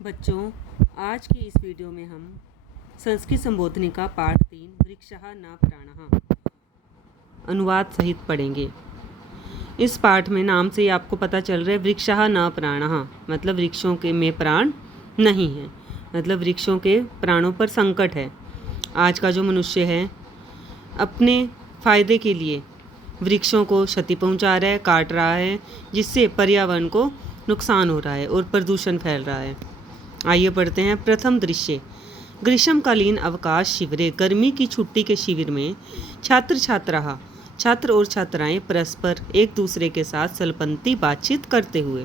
बच्चों, आज की इस वीडियो में हम संस्कृत संबोधनी का पाठ 3 वृक्षः न प्राणः अनुवाद सहित पढ़ेंगे। इस पाठ में नाम से ही आपको पता चल रहा है वृक्षः न प्राणः मतलब वृक्षों के में प्राण नहीं है, मतलब वृक्षों के प्राणों पर संकट है। आज का जो मनुष्य है अपने फायदे के लिए वृक्षों को क्षति पहुंचा रहा है, काट रहा है, जिससे पर्यावरण को नुकसान हो रहा है और प्रदूषण फैल रहा है। आइए पढ़ते हैं। प्रथम दृश्य। ग्रीष्मकालीन अवकाश शिविरे गर्मी की छुट्टी के शिविर में छात्र और छात्राएं परस्पर एक दूसरे के साथ सलपंती बातचीत करते हुए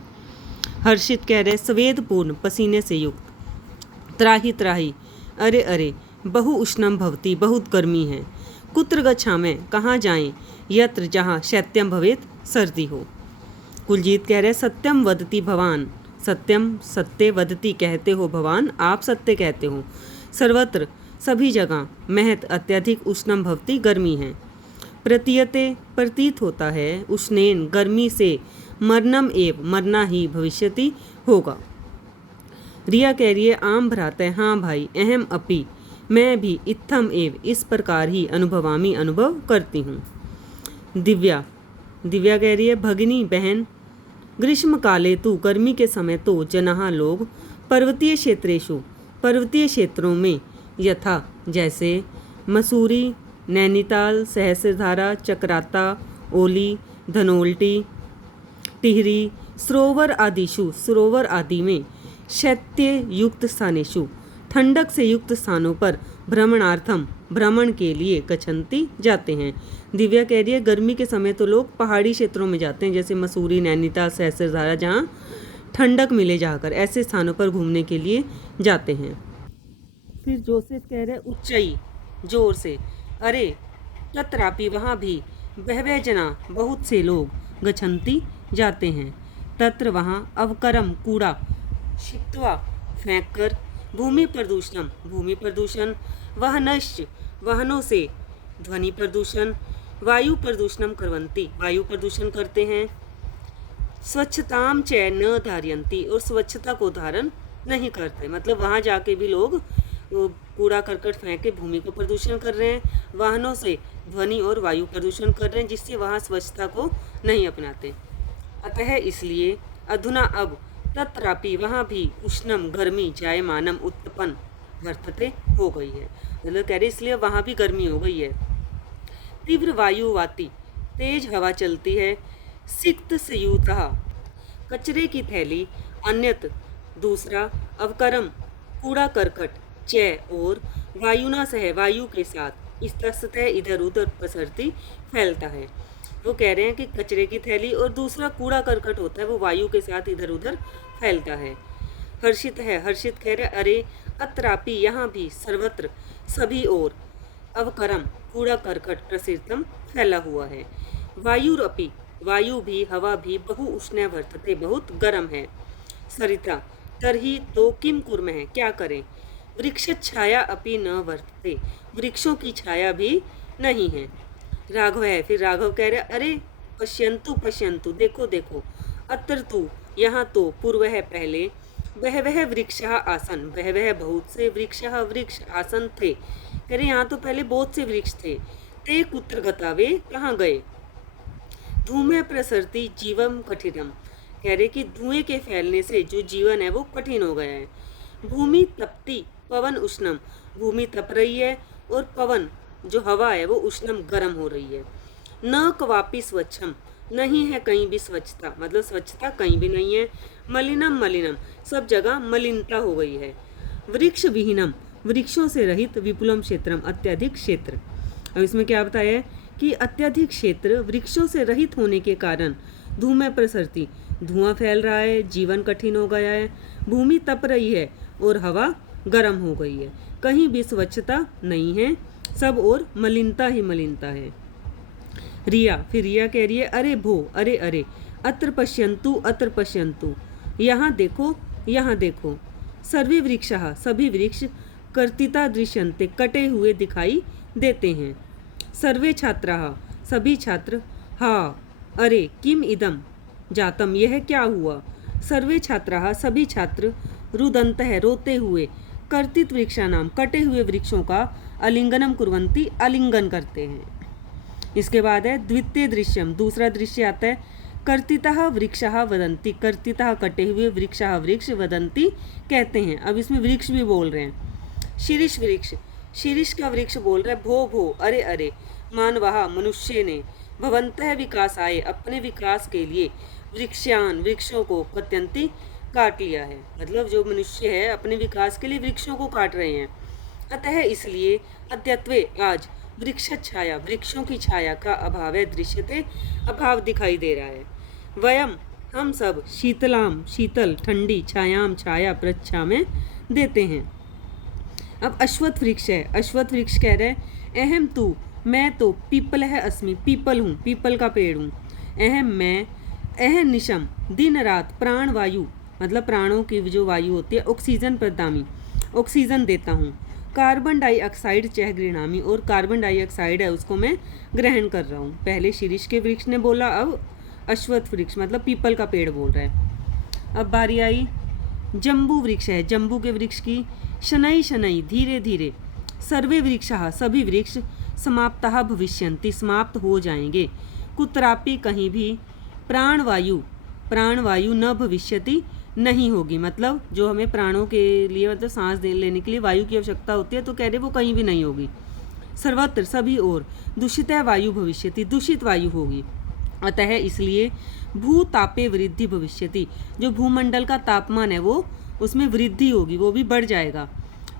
हर्षित कह रहे स्वेदपूर्ण पसीने से युक्त त्राही त्राही अरे अरे बहु उष्णम भवती बहुत गर्मी है। कुत्र गच्छामः कहाँ जाएं यत्र जहाँ शैत्यम भवेत सर्दी हो। कुलजीत कह रहे सत्यम वदति भवान सत्यम सत्य वदति कहते हो भवान आप सत्य कहते हो। सर्वत्र सभी जगह महत अत्यधिक उष्णम भवती गर्मी है। प्रतीयते प्रतीत होता है उष्णेन गर्मी से मरणम एव मरना ही भविष्यति होगा। रिया कह रही है आम भ्रातः हाँ भाई अहम अपि मैं भी इत्थम एव इस प्रकार ही अनुभवामी अनुभव करती हूँ। दिव्या कह रही है भगिनी बहन ग्रीष्म काले तो गर्मी के समय तो जनाः लोग पर्वतीय क्षेत्रों में यथा जैसे मसूरी नैनीताल सहस्रधारा चक्राता ओली धनोल्टी टिहरी सरोवर आदि में शैत्य युक्त स्थानेषु ठंडक से युक्त स्थानों पर भ्रमण के लिए गच्छन्ति जाते हैं। दिव्या कह रही है गर्मी के समय तो लोग पहाड़ी क्षेत्रों में जाते हैं, जैसे मसूरी नैनीताल सहस्रधारा, जहाँ ठंडक मिले जाकर ऐसे स्थानों पर घूमने के लिए जाते हैं। फिर जोसेफ कह रहे उच्चई जोर से अरे तत्रापि वहाँ भी बहवः जना बहुत से लोग गच्छन्ति जाते हैं। तत्र वहाँ अवकरम कूड़ा क्षिप्त्वा फेंक कर भूमि प्रदूषण वाहनश्च वाहनों से ध्वनि प्रदूषण वायु प्रदूषणम कुर्वन्ति वायु प्रदूषण करते हैं। स्वच्छताम च न धारयन्ति और स्वच्छता को धारण नहीं करते, मतलब वहाँ जाके भी लोग कूड़ा करकट फेंक के भूमि को प्रदूषण कर रहे हैं, वाहनों से ध्वनि और वायु प्रदूषण कर रहे हैं, जिससे वहाँ स्वच्छता को नहीं अपनाते। अतः इसलिए अधुना अब तत्रापि वहाँ भी उष्णम गर्मी जायमानम उत्पन्न वर्तते हो गई है, मतलब कह रहे इसलिए वहाँ भी गर्मी हो गई है। तीव्र वायु वाती तेज हवा चलती है। सिक्त संयुतः कचरे की थैली अन्यत दूसरा अवकरम कूड़ा करकट च और वायुना सह वायु के साथ इस्तस्तः इधर उधर पसरती फैलता है। वो कह रहे हैं कि कचरे की थैली और दूसरा कूड़ा करकट होता है वो वायु के साथ इधर उधर फैलता है। हर्षित कह रहे अरे अत्रापि यहाँ भी सर्वत्र सभी ओर अवकरम कूड़ा करकट प्रसिद्धम फैला हुआ है। वायुरपि वायु भी हवा भी बहु उष्ण वर्तते बहुत गर्म है। सरिता तरही तो किम कुर्मः क्या करें। वृक्ष छाया अपि न वर्तते वृक्षों की छाया भी नहीं है। राघव है, फिर राघव कह रहे अरे पश्यन्तु देखो अत्र तु यहाँ तो पूर्वः पहले बहवः वृक्षः आसन बहवः बहुत से वृक्ष आसन थे। कह रहे यहाँ तो पहले बहुत से वृक्ष थे। ते कुत्र गता वे कहाँ गए। धूमे प्रसरती जीवम कठिनम कह रहे कि धुएं के फैलने से जो जीवन है वो कठिन हो गया है। भूमि तपती पवन उष्णम भूमि तप रही है और पवन जो हवा है वो उष्णम गर्म हो रही है। न क्वापि स्वच्छम नहीं है कहीं भी स्वच्छता, मतलब स्वच्छता कहीं भी नहीं है। मलिनम सब जगह मलिनता हो गई है। वृक्ष विहीनम वृक्षों से रहित विपुलम क्षेत्रम अत्यधिक क्षेत्र। अब इसमें क्या बताया है कि अत्यधिक क्षेत्र वृक्षों से रहित होने के कारण धूमें प्रसरती धुआं फैल रहा है, जीवन कठिन हो गया है, भूमि तप रही है और हवा गर्म हो गई है। कहीं भी स्वच्छता नहीं है, सब और मलिनता ही मलिनता है। रिया कह रही है अरे भो अरे अत्र पश्यन्तु यहाँ देखो सर्वे वृक्षः सभी वृक्ष कर्तिता दृश्यन्ते कटे हुए दिखाई देते हैं। सर्वे छात्राः सभी छात्र हाँ अरे किम इदम जातम यह क्या हुआ। सर्वे छात्राः सभी छात्र रुदंत है रोते हुए, कर्तित वृक्षा नाम कटे हुए वृक्षों का अलिंगनम कुर्वंती आलिंगन करते हैं। इसके बाद है द्वितीय दृश्यम, दूसरा दृश्य आता है कर्तितः वृक्षः वदंती, कर्तितः कटे हुए, वृक्षः वृक्ष, वदंती कहते हैं। अब इसमें वृक्ष भी बोल रहे हैं। शीरिष वृक्ष, शीरिष का वृक्ष बोल रहा है भो भो अरे अरे, मानवः मनुष्य ने, भवन्तः विकासाय अपने विकास के लिए, वृक्षान वृक्षों को, कत्यंती काट लिया है, मतलब जो मनुष्य है अपने विकास के लिए वृक्षों को काट रहे हैं। अतः इसलिए अद्यत्वे आज वृक्ष छाया, वृक्षों की छाया का अभाव है, दृश्यते अभाव दिखाई दे रहा है। वयम हम सब शीतलाम शीतल ठंडी, छायाम छाया प्रच्छा में देते हैं। अब अश्वत्थ वृक्ष है, अश्वत्थ वृक्ष कह रहे हैं अहम तू मैं तो पीपल है अस्मि, पीपल हूँ, पीपल का पेड़ हूँ। अहम मैं, अहम निशम दिन रात, प्राण वायु मतलब प्राणों की जो वायु होती है, ऑक्सीजन प्रदामी ऑक्सीजन देता हूँ। कार्बन डाइऑक्साइड चह गृणामी, और कार्बन डाइऑक्साइड है उसको मैं ग्रहण कर रहा हूँ। पहले शीरिष के वृक्ष ने बोला, अब अश्वत्थ वृक्ष मतलब पीपल का पेड़ बोल रहा है। अब बारी आई जम्बू वृक्ष है, जम्बू के वृक्ष की, शनैः शनैः धीरे धीरे, सर्वे वृक्षाः सभी वृक्ष, समाप्ताः भविष्यन्ति समाप्त हो जाएंगे, कुत्रापि कहीं भी, प्राणवायु प्राणवायु न भविष्यति नहीं होगी, मतलब जो हमें प्राणों के लिए मतलब सांस लेने के लिए वायु की आवश्यकता होती है, तो कह रहे वो कहीं भी नहीं होगी। सर्वत्र सभी ओर, दूषितः वायु भविष्यति दूषित वायु होगी। अतः इसलिए भूतापे वृद्धि भविष्यति, जो भूमंडल का तापमान है वो उसमें वृद्धि होगी, वो भी बढ़ जाएगा।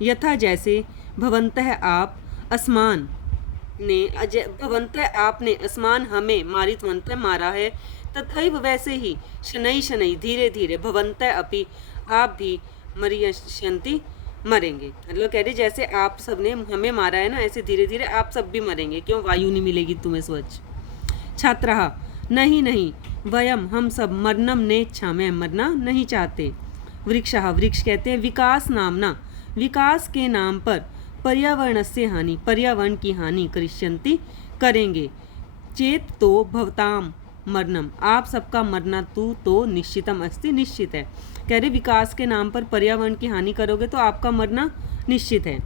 यथा जैसे भवन्तः आप असमान ने, भवन्तः आपने, असमान हमें, मारितवन्तः मारा है, तथैव वैसे ही, शनैः शनैः धीरे धीरे, भवन्तः अपि आप भी, मरिष्यन्ति मरेंगे, मतलब कह रहे जैसे आप सब ने हमें मारा है ना, ऐसे धीरे धीरे आप सब भी मरेंगे। क्यों? वायु नहीं मिलेगी तुम्हें स्वच्छ। छात्रः नहीं नहीं, वयम हम सब, मरणम नेच्छामः मरना नहीं चाहते। वृक्षः वृक्ष कहते हैं विकास नामना, विकास के नाम पर, पर्यावरणस्य हानि पर्यावरण की हानि, करिष्यन्ति करेंगे, चेत तो भवताम मरणम आप सबका मरना तो निश्चितम अस्ति निश्चित है। कह रहे विकास के नाम पर पर्यावरण की हानि करोगे तो आपका मरना निश्चित है।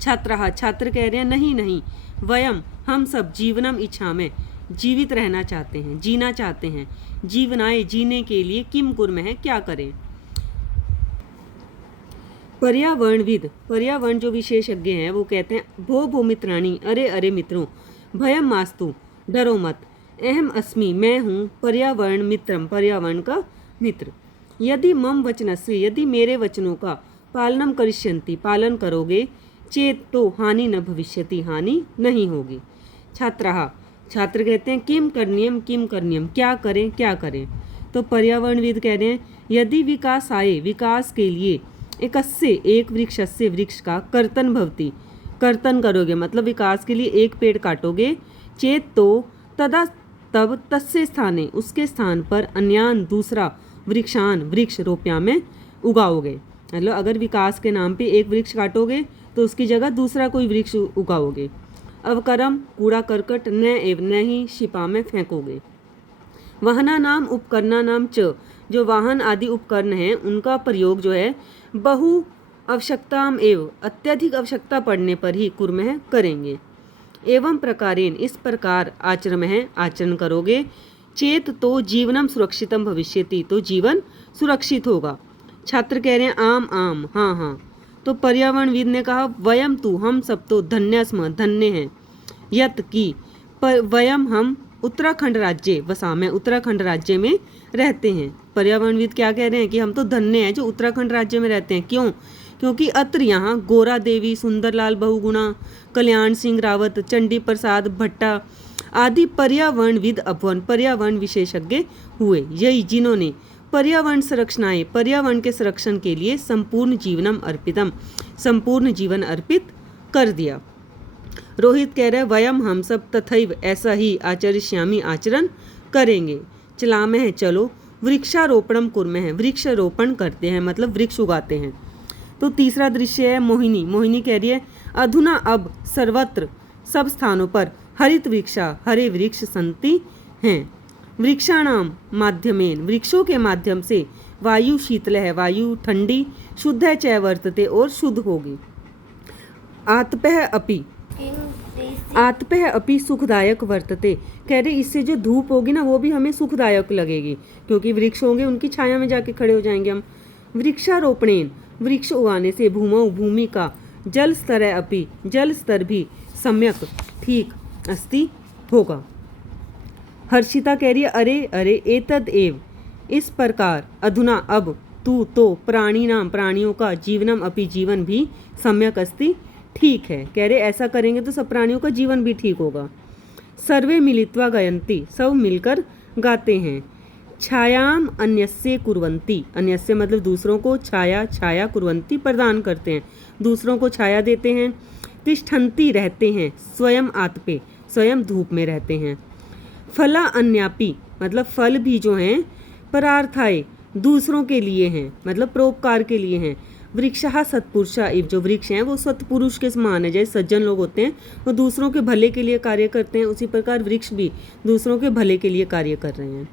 छात्रः छात्र कह रहे हैं नहीं नहीं, वयम हम सब, जीवनम इच्छामः जीवित रहना चाहते हैं, जीना चाहते हैं, जीवनाय जीने के लिए, किम कुर्मः क्या करें। पर्यावरणविद, पर्यावरण जो विशेषज्ञ हैं वो कहते हैं भो भो मित्राणि अरे अरे मित्रों, भयम मास्तु डरो मत, अहम अस्मि मैं हूँ, पर्यावरण मित्रम पर्यावरण का मित्र। यदि मम वचनस्य यदि मेरे वचनों का पालनम करिष्यन्ति पालन करोगे, चेत तो हानि न भविष्यति हानि नहीं होगी। छात्रः छात्र कहते हैं किम करनियम क्या करें क्या करें। तो पर्यावरणविद कह रहे हैं यदि विकास आए, विकास के लिए, एकस्य एक वृक्षस्य वृक्ष का, कर्तन भवति कर्तन करोगे मतलब विकास के लिए एक पेड़ काटोगे, चेत तो तदा तब तस्य स्थाने उसके स्थान पर, अन्यान दूसरा, वृक्षान वृक्ष रोप्यामः उगाओगे, मतलब अगर विकास के नाम पे एक वृक्ष काटोगे तो उसकी जगह दूसरा कोई वृक्ष उगाओगे। अवकरम कूड़ा करकट, न एव न ही, शिपा में फेंकोगे। वाहना नाम उपकरणा नाम च, जो वाहन आदि उपकरण हैं उनका प्रयोग जो है बहु आवश्यकताम एव अत्यधिक आवश्यकता पड़ने पर ही कुर्मः करेंगे। एवं प्रकारेण इस प्रकार आचरमः आचरण करोगे, चेत तो जीवनम सुरक्षितम भविष्यति तो जीवन सुरक्षित होगा। छात्र कह रहे हैं आम आम हाँ हाँ। तो पर्यावरणविद ने कहा वयम तू हम सब तो धन्य स्म धन्य हैं, यत की वयम हम उत्तराखंड राज्य वसामें उत्तराखंड राज्य में रहते हैं। पर्यावरणविद क्या कह रहे हैं कि हम तो धन्य हैं जो उत्तराखंड राज्य में रहते हैं। क्यों? क्योंकि अत्र यहाँ गोरा देवी, सुंदरलाल बहुगुणा, कल्याण सिंह रावत, चंडी प्रसाद भट्टा आदि पर्यावरणविद अभवन पर्यावरण विशेषज्ञ हुए, यही जिन्होंने पर्यावरण संरक्षणाएं पर्यावरण के संरक्षण के लिए संपूर्ण जीवनम अर्पितम संपूर्ण जीवन अर्पित कर दिया। रोहित कह रहे वयम हम सब तथैव ऐसा ही आचरिष्यामि आचरण करेंगे। चलामः चलो, वृक्षारोपणम कुर्मः वृक्ष रोपण करते हैं मतलब वृक्ष उगाते हैं। तो तीसरा दृश्य है मोहिनी। मोहिनी कह रही है अधुना अब सर्वत्र सब स्थानों पर हरित वृक्षा हरे वृक्ष संति हैं। वृक्षाणाम माध्यमेन, वृक्षों के माध्यम से वायु शीतल है, वायु ठंडी, शुद्ध है च वर्तते और शुद्ध होगी। आतपः अपि, आतपः अपि सुखदायक वर्तते, कह रहे इससे जो धूप होगी ना वो भी हमें सुखदायक लगेगी, क्योंकि वृक्ष होंगे उनकी छाया में जाके खड़े हो जाएंगे हम। वृक्षारोपणेन, वृक्ष उगाने से, भूमौ, भूमि का, जल स्तर अपि, जल स्तर भी सम्यक ठीक अस्ति होगा। हर्षिता कह रही है अरे अरे एतद एव, इस प्रकार, अधुना अब, तू तो, प्राणी नाम, प्राणियों का, जीवनम अपि, जीवन भी, सम्यक अस्ति ठीक है, कह रहे ऐसा करेंगे तो सब प्राणियों का जीवन भी ठीक होगा। सर्वे मिलित्वा गायन्ति, सब मिलकर गाते हैं। छायाम अन्यस्य कुर्वन्ति, अन्यस्य मतलब दूसरों को, छाया, छाया कुर्वन्ति प्रदान करते हैं, दूसरों को छाया देते हैं। तिष्ठन्ति रहते हैं, स्वयं आतपे, स्वयं धूप में रहते हैं। फला अन्यापि मतलब फल भी जो हैं, परार्थाय दूसरों के लिए हैं, मतलब परोपकार के लिए हैं। वृक्षः सत्पुरुषा इव, जो वृक्ष हैं वो सत्पुरुष के समान है, जैसे सज्जन लोग होते हैं वो दूसरों के भले के लिए कार्य करते हैं, उसी प्रकार वृक्ष भी दूसरों के भले के लिए कार्य कर रहे हैं।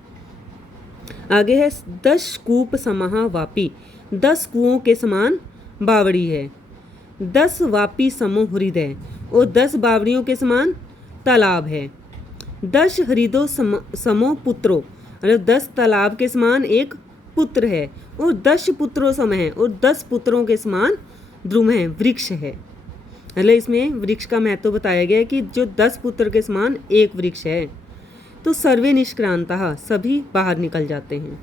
आगे है 10 कूप समाहा वापी, 10 कुओं के समान बावड़ी है। 10 वापी समो हृदय, और 10 बावड़ियों के समान तालाब है। 10 हृदो समो पुत्रो, मतलब 10 तालाब के समान एक पुत्र है, और 10 पुत्रों सम है, और 10 पुत्रों के समान द्रुम है, वृक्ष है। मतलब इसमें वृक्ष का महत्व बताया गया है कि जो 10 पुत्र के समान एक वृक्ष है। तो सर्वे निष्क्रांतः, सभी बाहर निकल जाते हैं।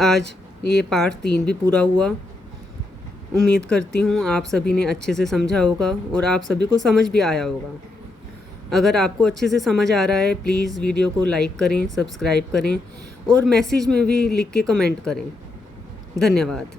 आज ये पाठ 3 भी पूरा हुआ। उम्मीद करती हूँ आप सभी ने अच्छे से समझा होगा और आप सभी को समझ भी आया होगा। अगर आपको अच्छे से समझ आ रहा है प्लीज़ वीडियो को लाइक करें, सब्सक्राइब करें और मैसेज में भी लिख के कमेंट करें। धन्यवाद।